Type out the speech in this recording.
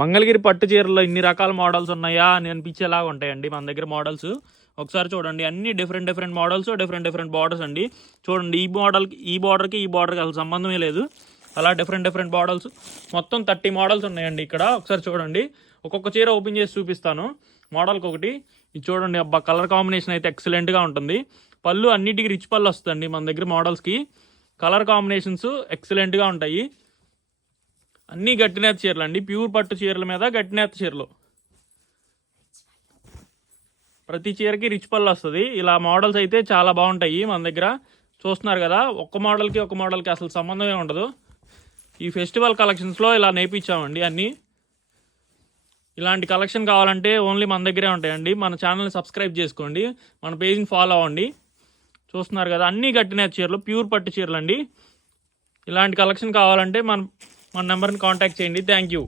మంగళగిరి పట్టు చీరల్లో ఇన్ని రకాల మోడల్స్ ఉన్నాయా అని అనిపించేలాగా ఉంటాయండి మన దగ్గర మోడల్స్. ఒకసారి చూడండి, అన్ని డిఫరెంట్ మోడల్స్, డిఫరెంట్ బార్డర్స్ అండి. చూడండి, ఈ బార్డర్కి అసలు సంబంధమే లేదు. అలా డిఫరెంట్ మోడల్స్, మొత్తం 30 మోడల్స్ ఉన్నాయండి ఇక్కడ. ఒకసారి చూడండి, ఒక్కొక్క చీర ఓపెన్ చేసి చూపిస్తాను మోడల్కి ఒకటి. ఇది చూడండి, అబ్బా కలర్ కాంబినేషన్ అయితే ఎక్సలెంట్గా ఉంటుంది. పళ్ళు అన్నిటికీ రిచ్ పళ్ళు వస్తుందండి మన దగ్గర మోడల్స్కి. కలర్ కాంబినేషన్స్ ఎక్సలెంట్గా ఉంటాయి. అన్నీ గట్టినేత చీరలు అండి, ప్యూర్ పట్టు చీరల మీద గట్టినేత చీరలు. ప్రతి చీరకి రిచ్ పళ్ళు వస్తుంది. ఇలా మోడల్స్ అయితే చాలా బాగుంటాయి మన దగ్గర. చూస్తున్నారు కదా, ఒక మోడల్కి అసలు సంబంధమే ఉండదు. ఈ ఫెస్టివల్ కలెక్షన్స్లో ఇలా నేర్పించామండి అన్నీ. ఇలాంటి కలెక్షన్ కావాలంటే ఓన్లీ మన దగ్గరే ఉంటాయండి. మన ఛానల్ని సబ్స్క్రైబ్ చేసుకోండి, మన పేజ్ని ఫాలో అవ్వండి. చూస్తున్నారు కదా, అన్నీ గట్టినేత చీరలు, ప్యూర్ పట్టు చీరలు అండి. ఇలాంటి కలెక్షన్ కావాలంటే మన నెంబర్ని కాంటాక్ట్ చేయండి. Thank you.